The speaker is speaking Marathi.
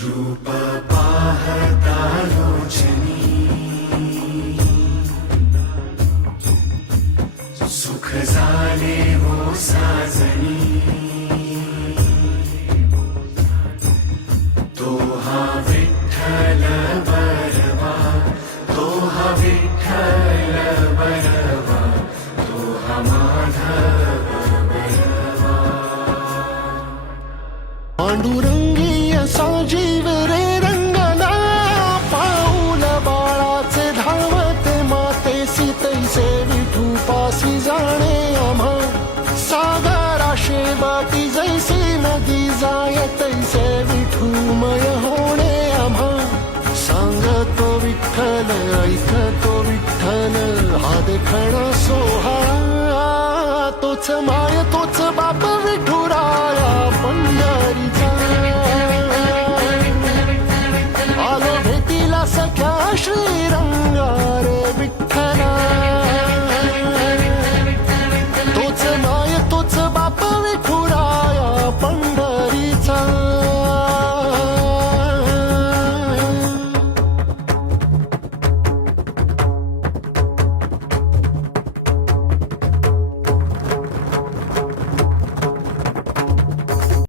रूप पाहता लोचनी सुख झाले हो साजनी तो हा विठ्ठल बरवा तो हा विठ्ठल बरवा तो हा माधव बरवा पांडुरंगी असा जीव रे रंगना पाऊल बाळाचे धावते मातेसी तैसे विठू पासी जाणे आम्हा सागराशे बाटी जैसी नदी जाय तैसे विठूमय होणे आम्हा सांगतो विठ्ठल ऐकतो विठ्ठल हा देखणा सोहळा तोच